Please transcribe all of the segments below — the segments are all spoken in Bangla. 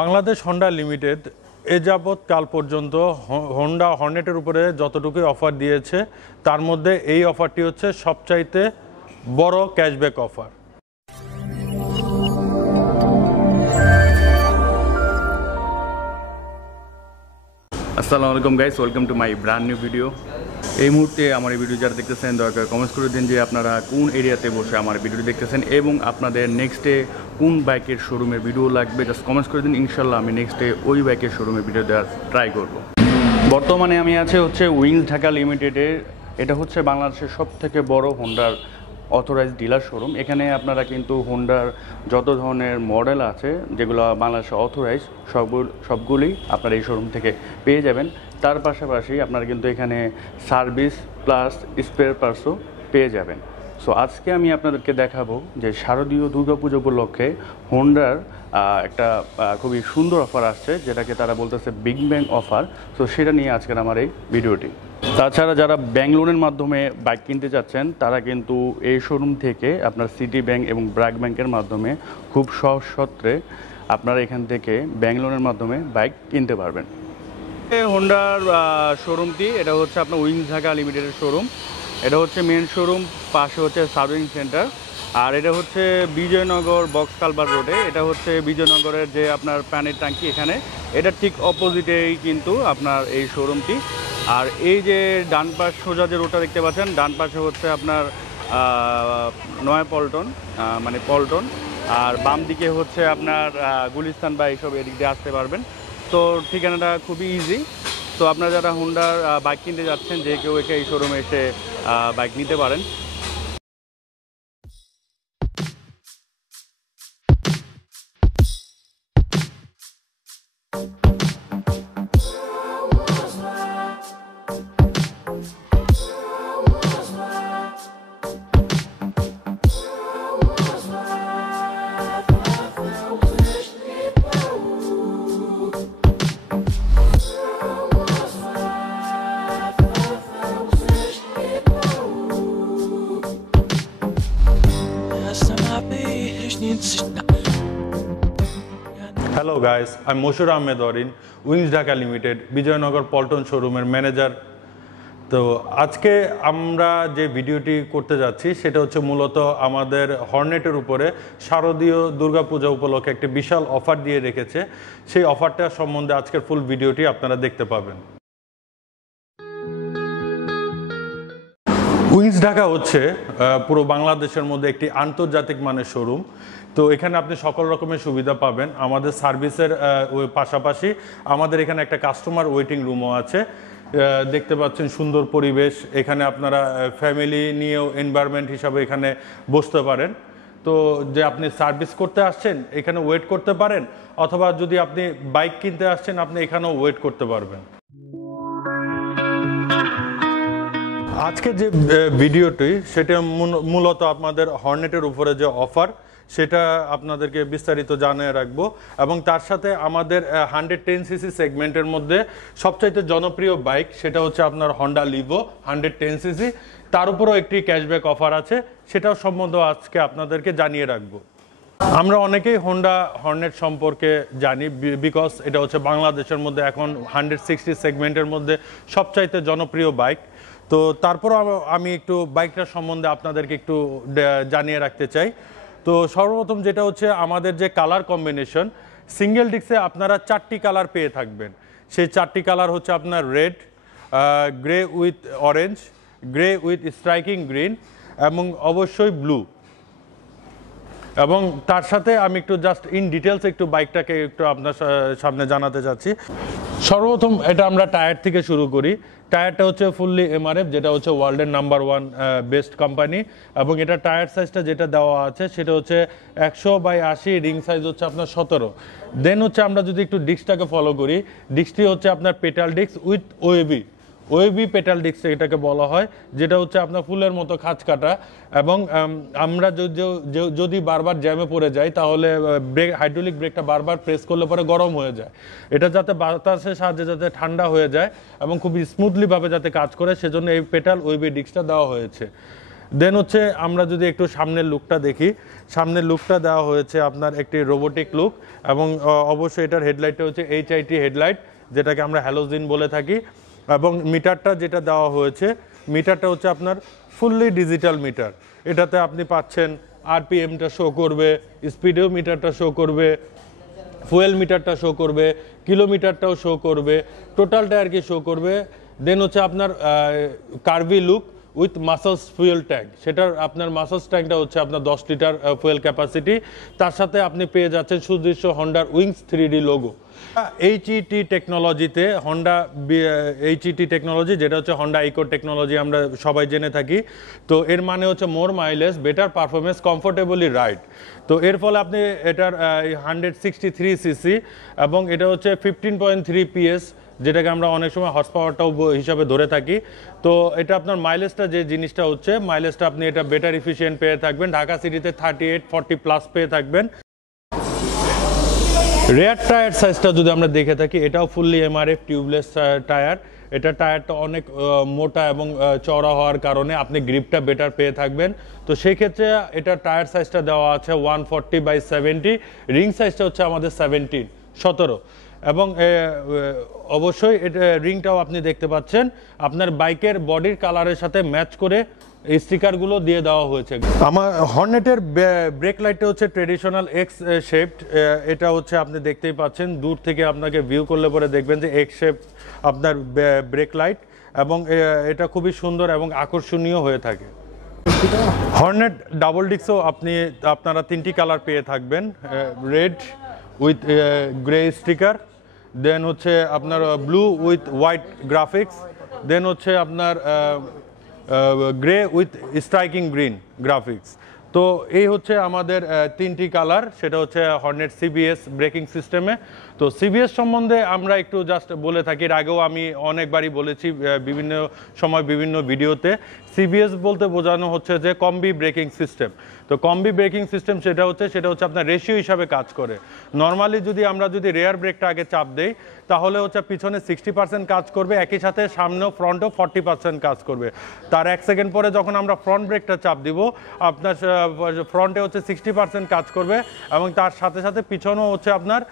বাংলাদেশ হন্ডা লিমিটেড এ যাবৎ কাল পর্যন্ত হন্ডা হর্নেটের উপরে যতটুকুই অফার দিয়েছে তার মধ্যে এই অফারটি হচ্ছে সবচাইতে বড় ক্যাশব্যাক অফার। আসসালামু আলাইকুম guys, welcome to my brand new video. এই মুহূর্তে আমার এই ভিডিও যারা দেখতেছেন দয়া করে কমেন্টস করে দিন যে আপনারা কোন এরিয়াতে বসে আমার ভিডিওটি দেখতেছেন এবং আপনাদের নেক্সটে কোন বাইকের শোরুমের ভিডিও লাগবে জাস্ট কমেন্টস করে দিন। ইনশাল্লাহ আমি নেক্সটে ওই বাইকের শোরুমের ভিডিও দেওয়ার ট্রাই করব। বর্তমানে আমি আছে হচ্ছে উইংস ঢাকা লিমিটেডের। এটা হচ্ছে বাংলাদেশের সবথেকে বড় হোন্ডার অথরাইজ ডিলার শোরুম। এখানে আপনারা কিন্তু হোন্ডার যত ধরনের মডেল আছে যেগুলো বাংলাদেশে অথরাইজ সবগুলি আপনারা এই শোরুম থেকে পেয়ে যাবেন। তার পাশাপাশি আপনারা কিন্তু এখানে সার্ভিস প্লাস স্পেয়ার পার্টসও পেয়ে যাবেন। সো আজকে আমি আপনাদেরকে দেখাবো যে শারদীয় দুর্গাপুজো উপলক্ষে হোন্ডার একটা খুবই সুন্দর অফার আসছে, যেটাকে তারা বলতেছে বিগ ব্যাং অফার। সো সেটা নিয়ে আজকের আমার এই ভিডিওটি। তাছাড়া যারা ব্যাংক লোনের মাধ্যমে বাইক কিনতে চাচ্ছেন তারা কিন্তু এই শোরুম থেকে আপনার সিটি ব্যাংক এবং ব্র্যাক ব্যাংকের মাধ্যমে খুব সহজ সূত্রে আপনারা এখান থেকে ব্যাংক লোনের মাধ্যমে বাইক কিনতে পারবেন। হোন্ডার শোরুমটি এটা হচ্ছে আপনার উইংস ঢাকা লিমিটেডের শোরুম। এটা হচ্ছে মেন শোরুম, পাশে হচ্ছে সার্ভিং সেন্টার। আর এটা হচ্ছে বিজয়নগর বক্স কালভার রোডে। এটা হচ্ছে বিজয়নগরের যে আপনার পানির ট্যাঙ্কি, এখানে এটা ঠিক অপোজিটেই কিন্তু আপনার এই শোরুমটি। আর এই যে ডান পাশ সোজা যে রোডটা দেখতে পাচ্ছেন, ডান পাশে হচ্ছে আপনার নয়া পল্টন মানে পল্টন, আর বাম দিকে হচ্ছে আপনার গুলিস্তান বা এইসব এদিক দিয়ে আসতে পারবেন। তো ঠিকানাটা খুবই ইজি। তো আপনারা যারা হোন্ডার বাইক কিনতে যাচ্ছেন যে কেউ একে এই শোরুমে এসে বাইক নিতে পারেন। হ্যালো গাইস, আমি মশুর আহমেদ অরিন, উইংস ঢাকা লিমিটেড বিজয়নগর পল্টন শোরুমের ম্যানেজার। তো আজকে আমরা যে ভিডিওটি করতে যাচ্ছি সেটা হচ্ছে মূলত আমাদের হর্নেটের উপরে শারদীয় দুর্গাপূজা উপলক্ষে একটি বিশাল অফার দিয়ে রেখেছে। সেই অফারটা সম্বন্ধে আজকের ফুল ভিডিওটি আপনারা দেখতে পাবেন। উইংস ঢাকা হচ্ছে পুরো বাংলাদেশের মধ্যে একটি আন্তর্জাতিক মানের শোরুম। তো এখানে আপনি সকল রকমের সুবিধা পাবেন। আমাদের সার্ভিসের পাশাপাশি আমাদের এখানে একটা কাস্টমার ওয়েটিং রুমও আছে। দেখতে পাচ্ছেন সুন্দর পরিবেশ। এখানে আপনারা ফ্যামিলি নিয়েও এনভায়রনমেন্ট হিসাবে এখানে বসতে পারেন। তো যে আপনি সার্ভিস করতে আসছেন এখানে ওয়েট করতে পারেন, অথবা যদি আপনি বাইক কিনতে আসছেন আপনি এখানেও ওয়েট করতে পারবেন। আজকে যে ভিডিওটি সেটা মূলত আপনাদের হর্নেটের উপরে যে অফার সেটা আপনাদেরকে বিস্তারিত জানিয়ে রাখবো, এবং তার সাথে আমাদের 110cc সেগমেন্টের মধ্যে সবচাইতে জনপ্রিয় বাইক সেটা হচ্ছে আপনার হন্ডা লিভো 110cc। তার উপরও একটি ক্যাশব্যাক অফার আছে, সেটাও সম্বন্ধে আজকে আপনাদেরকে জানিয়ে রাখবো। আমরা অনেকেই হন্ডা হর্নেট সম্পর্কে জানি, বিকজ এটা হচ্ছে বাংলাদেশের মধ্যে এখন 160 সেগমেন্টের মধ্যে সবচাইতে জনপ্রিয় বাইক। তো তারপর আমি একটু বাইকটার সম্বন্ধে আপনাদেরকে একটু জানিয়ে রাখতে চাই। তো সর্বপ্রথম যেটা হচ্ছে আমাদের যে কালার কম্বিনেশন, সিঙ্গেল ডিস্কে আপনারা 4টি কালার পেয়ে থাকবেন। সেই 4টি কালার হচ্ছে আপনার red, grey with orange, grey with striking green এবং অবশ্যই ব্লু। এবং তার সাথে আমি একটু জাস্ট ইন ডিটেলস একটু বাইকটাকে একটু আপনার সামনে জানাতে চাচ্ছি। সর্বপ্রথম এটা আমরা টায়ার থেকে শুরু করি। টায়ারটা হচ্ছে ফুললি এমআরএফ, যেটা হচ্ছে ওয়ার্ল্ডের নাম্বার 1 বেস্ট কোম্পানি। এবং এটা টায়ার সাইজটা যেটা দেওয়া আছে সেটা হচ্ছে 100/80, রিং সাইজ হচ্ছে আপনার 17। দেন হচ্ছে আমরা যদি একটু ডিস্কটাকে ফলো করি, ডিস্কটি হচ্ছে আপনার petal disc with wavy petal disc এটাকে বলা হয়, যেটা হচ্ছে আপনার ফুলের মতো খাঁজ কাটা। এবং আমরা যদি বারবার জ্যামে পড়ে যাই তাহলে হাইড্রোলিক ব্রেকটা বারবার প্রেস করলে পরে গরম হয়ে যায়। এটা যাতে বাতাসের সাহায্যে যাতে ঠান্ডা হয়ে যায় এবং খুব স্মুথলি ভাবে যাতে কাজ করে, সেজন্য এই পেটাল ওয়েবি ডিস্কটা দেওয়া হয়েছে। দেন হচ্ছে আমরা যদি একটু সামনের লুকটা দেখি, সামনের লুকটা দেওয়া হয়েছে আপনার একটি রোবোটিক লুক, এবং অবশ্যই এটার হেডলাইটটা হচ্ছে HIT হেডলাইট, যেটাকে আমরা হ্যালোজিন বলে থাকি। এবং মিটারটা যেটা দেওয়া হয়েছে, মিটারটা হচ্ছে আপনার ফুললি ডিজিটাল মিটার। এটাতে আপনি পাচ্ছেন RPMটা শো করবে, স্পিডেও মিটারটা শো করবে, ফুয়েল মিটারটা শো করবে, কিলোমিটারটাও শো করবে, টোটালটা আর কি শো করবে। দেন হচ্ছে আপনার curvy look with muscles fuel tank, সেটার আপনার মাসালস ট্যাঙ্কটা হচ্ছে আপনার 10 লিটার ফুয়েল ক্যাপাসিটি। তার সাথে আপনি পেয়ে যাচ্ছেন সুদৃশ্য হন্ডার উইংস 3D লোগো। HET টেকনোলজিতে HET টেকনোলজি, যেটা হচ্ছে হন্ডা ইকো টেকনোলজি আমরা সবাই জেনে থাকি। তো এর মানে হচ্ছে more mileage, better performance, comfortably ride. তো এর ফলে আপনি এটার 163 সিসি এবং এটা হচ্ছে 15.3 PS, যেটাকে আমরা অনেক সময় হর্স পাওয়ারটাও হিসাবে ধরে থাকি। তো এটা আপনার মাইলেজটা, যে জিনিসটা হচ্ছে মাইলেজটা আপনি এটা বেটার এফিশিয়েন্ট পেয়ে থাকবেন। ঢাকা সিটিতে 38-40+ পেয়ে থাকবেন। রেয়ার টায়ার সাইজটা যদি আমরা দেখে থাকি, এটাও ফুললি MRF টিউবলেস টায়ার। এটা টায়ারটা অনেক মোটা এবং চওড়া হওয়ার কারণে আপনি গ্রিপটা বেটার পেয়ে থাকবেন। তো সেই ক্ষেত্রে এটা টায়ার সাইজটা দেওয়া আছে 140/70, রিং সাইজটা হচ্ছে আমাদের 17। এবং অবশ্যই এটা রিংটাও আপনি দেখতে পাচ্ছেন আপনার বাইকের বডির কালারের সাথে ম্যাচ করে এই স্টিকারগুলো দিয়ে দেওয়া হয়েছে। আমার হর্নেটের ব্রেক লাইটটা হচ্ছে ট্রেডিশনাল এক্স শেপড। এটা হচ্ছে আপনি দেখতেই পাচ্ছেন, দূর থেকে আপনাকে ভিউ করলে পরে দেখবেন যে এক্স শেপ আপনার ব্রেক লাইট, এবং এটা খুবই সুন্দর এবং আকর্ষণীয় হয়ে থাকে। হর্নেট ডাবল ডিস্কও আপনারা 3টি কালার পেয়ে থাকবেন, রেড উইথ গ্রে স্টিকার, দেন হচ্ছে আপনার ব্লু উইথ হোয়াইট গ্রাফিক্স, দেন হচ্ছে আপনার grey with striking green graphics. তো এই হচ্ছে আমাদের 3টি কালার, সেটা হচ্ছে হর্নেট CBS ব্রেকিং সিস্টেমে। তো CBS সম্বন্ধে আমরা একটু জাস্ট বলে থাকি, এর আগেও আমি অনেকবারই বলেছি বিভিন্ন সময় বিভিন্ন ভিডিওতে। CBS বলতে বোঝানো হচ্ছে যে কম্বি ব্রেকিং সিস্টেম। তো কম্বি ব্রেকিং সিস্টেম সেটা হচ্ছে আপনার রেশিও হিসাবে কাজ করে। নর্মালি আমরা যদি রেয়ার ব্রেকটা আগে চাপ দেই, তাহলে হচ্ছে পিছনে 60% কাজ করবে, একই সাথে সামনেও ফ্রন্টও 40% কাজ করবে। তার 1 সেকেন্ড পরে যখন আমরা ফ্রন্ট ব্রেকটা চাপ দিব, আপনার ফ্রন্টে হচ্ছে 60% কাজ করবে, এবং তার সাথে সাথে পিছনেও হচ্ছে আপনার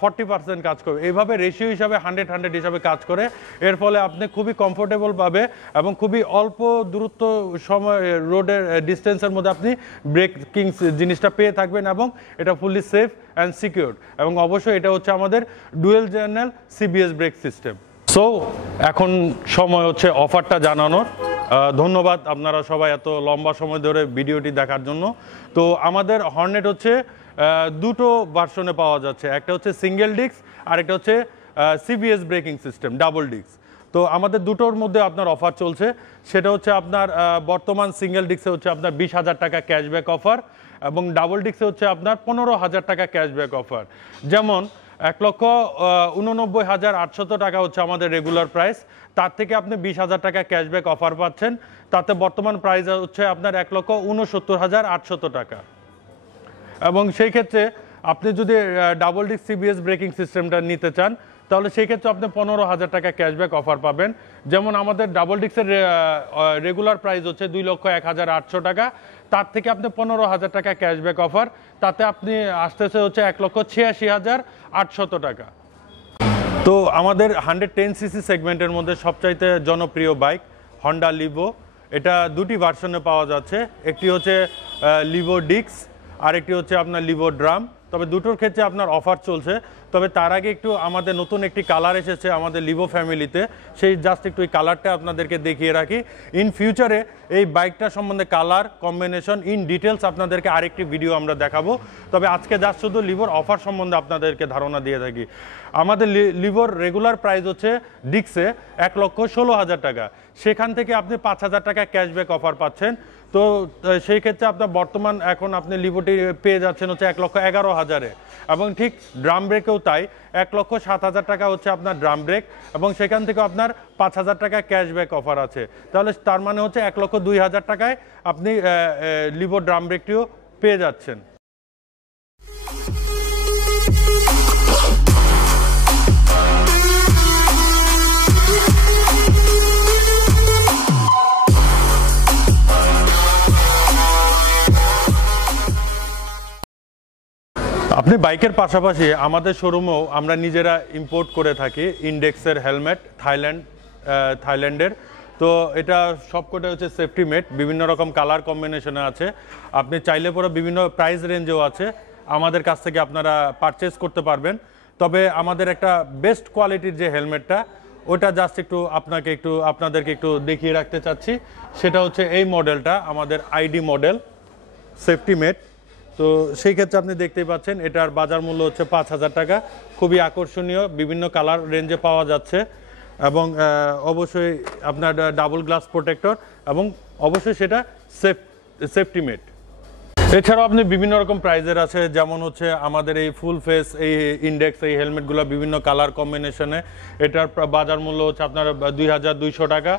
40% কাজ করবে। এইভাবে রেশিও হিসাবে 100 হিসাবে কাজ করে। এর ফলে আপনি খুবই কমফোর্টেবল পাবে এবং খুবই অল্প দূরত্ব সময় রোডের ডিস্টেন্সের মধ্যে আপনি ব্রেকিং জিনিসটা পেয়ে থাকবেন, এবং এটা ফুললি সেফ অ্যান্ড সিকিউর। এবং অবশ্যই এটা হচ্ছে আমাদের dual channel CBS brake system. So এখন সময় হচ্ছে অফারটা জানানোর। ধন্যবাদ আপনারা সবাই এত লম্বা সময় ধরে ভিডিওটি দেখার জন্য। তো আমাদের হর্নেট হচ্ছে দুটো ভার্সনে পাওয়া যাচ্ছে, একটা হচ্ছে সিঙ্গেল ডিস্ক আর একটা হচ্ছে CBS braking system double disc. তো আমাদের দুটোর মধ্যে আপনার অফার চলছে, সেটা হচ্ছে আপনার বর্তমান সিঙ্গেল ডিস্কে হচ্ছে আপনার 20,000 টাকা ক্যাশব্যাক অফার, এবং ডাবল ডিস্কে হচ্ছে আপনার 15,000 টাকা ক্যাশব্যাক অফার। যেমন 1,89,800 টাকা হচ্ছে আমাদের রেগুলার প্রাইস, তার থেকে আপনি 20,000 টাকা ক্যাশব্যাক অফার পাচ্ছেন। তাতে বর্তমান প্রাইস হচ্ছে আপনার 1,69,800 টাকা। এবং সেই ক্ষেত্রে আপনি যদি ডাবল ডিস্ক CBS ব্রেকিং সিস্টেমটা নিতে চান, তাহলে সেই ক্ষেত্রে আপনি 15,000 টাকা ক্যাশব্যাক অফার পাবেন। যেমন আমাদের ডাবল ডিস্কের রেগুলার প্রাইস হচ্ছে 2,01,800 টাকা, তার থেকে আপনি 15,000 টাকা ক্যাশব্যাক অফার, তাতে আপনি আসতেছে হচ্ছে 1,86,800 টাকা। তো আমাদের 110cc সেগমেন্টের মধ্যে সবচাইতে জনপ্রিয় বাইক হন্ডা লিভো। এটা দুটি ভার্সনে পাওয়া যাচ্ছে, একটি হচ্ছে লিভো ডিক্স আর একটি হচ্ছে আপনার লিভো ড্রাম। তবে দুটোর ক্ষেত্রে আপনার অফার চলছে। তবে তার আগে একটু আমাদের নতুন একটি কালার এসেছে আমাদের লিভো ফ্যামিলিতে, সেই জাস্ট একটু এই কালারটা আপনাদেরকে দেখিয়ে রাখি। ইন ফিউচারে এই বাইকটা সম্বন্ধে কালার কম্বিনেশন ইন ডিটেলস আপনাদেরকে আরেকটি ভিডিও আমরা দেখাবো। তবে আজকে জাস্ট শুধু লিভোর অফার সম্বন্ধে আপনাদেরকে ধারণা দিয়ে থাকি। আমাদের লিভোর রেগুলার প্রাইস হচ্ছে ডিক্সে 1,16,000 টাকা, সেখান থেকে আপনি 5,000 টাকা ক্যাশব্যাক অফার পাচ্ছেন। তো সেই ক্ষেত্রে আপনার বর্তমান এখন আপনি লিভোটি পেয়ে যাচ্ছেন হচ্ছে 1,11,000-এ, এবং ঠিক ড্রাম ব্রেকেও তাই 1,07,000 টাকা হচ্ছে আপনার ড্রাম ব্রেক, এবং সেখান থেকে আপনার 5,000 টাকা ক্যাশব্যাক অফার আছে। তাহলে তার মানে হচ্ছে 1,02,000 টাকায় আপনি লিভো ড্রাম ব্রেকটিও পেয়ে যাচ্ছেন। আপনি বাইকের পাশাপাশি আমাদের শোরুমেও আমরা নিজেরা ইম্পোর্ট করে থাকি ইন্ডেক্সের হেলমেট থাইল্যান্ডের। তো এটা সবকটা হচ্ছে সেফটি মেড, বিভিন্ন রকম কালার কম্বিনেশনে আছে। আপনি চাইলে পরে বিভিন্ন প্রাইস রেঞ্জেও আছে, আমাদের কাছ থেকে আপনারা পারচেস করতে পারবেন। তবে আমাদের একটা বেস্ট কোয়ালিটির যে হেলমেটটা, ওটা জাস্ট আপনাদেরকে একটু দেখিয়ে রাখতে চাচ্ছি। সেটা হচ্ছে এই মডেলটা, আমাদের আইডি মডেল সেফটি মেড। তো সেই ক্ষেত্রে আপনি দেখতেই পাচ্ছেন এটার বাজার মূল্য হচ্ছে 5,000 টাকা। খুবই আকর্ষণীয়, বিভিন্ন কালার রেঞ্জে পাওয়া যাচ্ছে এবং অবশ্যই আপনার ডাবল গ্লাস প্রোটেক্টর এবং অবশ্যই সেটা সেফটি মেড। এছাড়াও আপনি বিভিন্ন রকম প্রাইজের আছে, যেমন হচ্ছে আমাদের এই ফুল ফেস এই ইন্ডেক্স এই হেলমেটগুলো বিভিন্ন কালার কম্বিনেশনে, এটার বাজার মূল্য হচ্ছে আপনার 2,200 টাকা।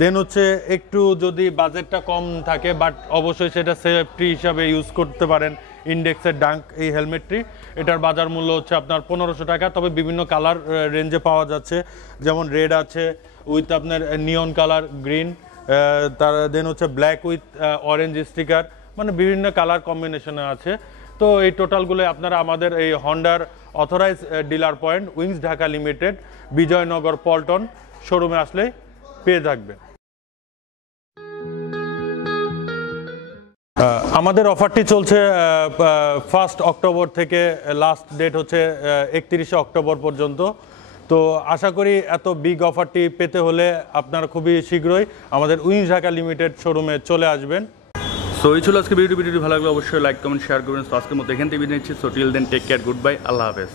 দেন হচ্ছে একটু যদি বাজেটটা কম থাকে, বাট অবশ্যই সেটা সেফটি হিসাবে ইউজ করতে পারেন, ইন্ডেক্সের ডাঙ্ক এই হেলমেটটি, এটার বাজার মূল্য হচ্ছে আপনার 1,500 টাকা। তবে বিভিন্ন কালার রেঞ্জে পাওয়া যাচ্ছে, যেমন রেড আছে উইথ আপনার নিয়ন কালার গ্রিন, তার দেন হচ্ছে ব্ল্যাক উইথ অরেঞ্জ স্টিকার, মানে বিভিন্ন কালার কম্বিনেশনে আছে। তো এই টোটালগুলো আপনারা আমাদের এই হন্ডার authorize dealer point Wings Dhaka limited, Bijoynagar Paltan শোরুমে আসলে পেয়ে থাকবেন। আমাদের অফারটি চলছে 1 অক্টোবর থেকে, লাস্ট ডেট হচ্ছে 31 অক্টোবর পর্যন্ত। তো আশা করি এত বিগ অফারটি পেতে হলে আপনারা খুবই শীঘ্রই আমাদের উইংস ঢাকা লিমিটেড শোরুমে চলে আসবেন। সো এই ছিল আজকে ভিডিওটি ভালো লাগলে অবশ্যই লাইক কমেন্ট শেয়ার করবেন। তো আজকের মতো এখান থেকে বিদায় নিচ্ছি। So till then take care, good bye, আল্লাহ হাফেজ।